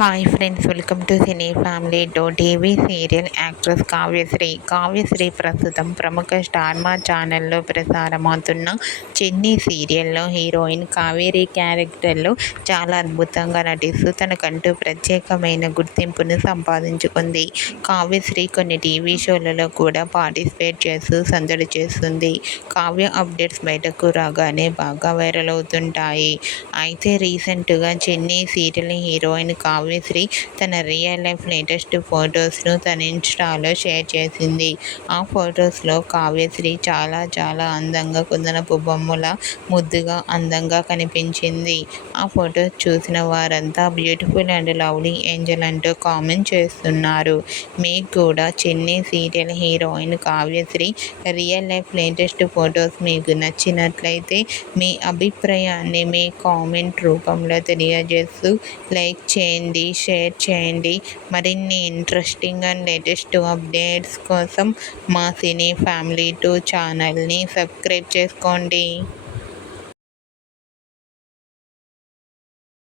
Hi friends, welcome to cine family to TV serial actress Kavyasri ప్రస్తుతం ప్రముఖ star మా ఛానల్లో ప్రసారమవుతున్న చెన్నీ సీరియల్లో హీరోయిన్ కావేరి క్యారెక్టర్లో చాలా అద్భుతంగా నటిస్తూ తనకంటూ ప్రత్యేకమైన గుర్తింపును సంపాదించుకుంది. కావ్యశ్రీ కొన్ని టీవీ షోలలో కూడా పార్టిసిపేట్ చేస్తూ సందడి చేస్తుంది. కావ్య అప్డేట్స్ బయటకు రాగానే బాగా వైరల్ అవుతుంటాయి. అయితే రీసెంట్గా చెన్నీ సీరియల్ హీరోయిన్ కావ్యశ్రీ తన రియల్ లైఫ్ లేటెస్ట్ ఫొటోస్ను తన ఇన్స్టాలో షేర్ చేసింది. ఆ ఫొటోస్లో కావ్యశ్రీ చాలా అందంగా కుందనపు బొమ్మలా ముద్దుగా అందంగా కనిపించింది. ఆ ఫొటోస్ చూసిన వారంతా బ్యూటిఫుల్ అండ్ లవ్లీ ఏంజల్ అంటూ కామెంట్ చేస్తున్నారు. మీకు కూడా చెన్నీ serial heroine Kavyasri real life latest photos మీకు నచ్చినట్లయితే మీ అభిప్రాయాన్ని మీ కామెంట్ రూపంలో తెలియజేస్తూ లైక్ చేయండి, షేర్ చేయండి. మరిన్ని ఇంట్రెస్టింగ్ అండ్ లేటెస్ట్ అప్డేట్స్ కోసం మా సినీ ఫ్యామిలీ 2 ఛానల్ని సబ్స్క్రైబ్ చేసుకోండి.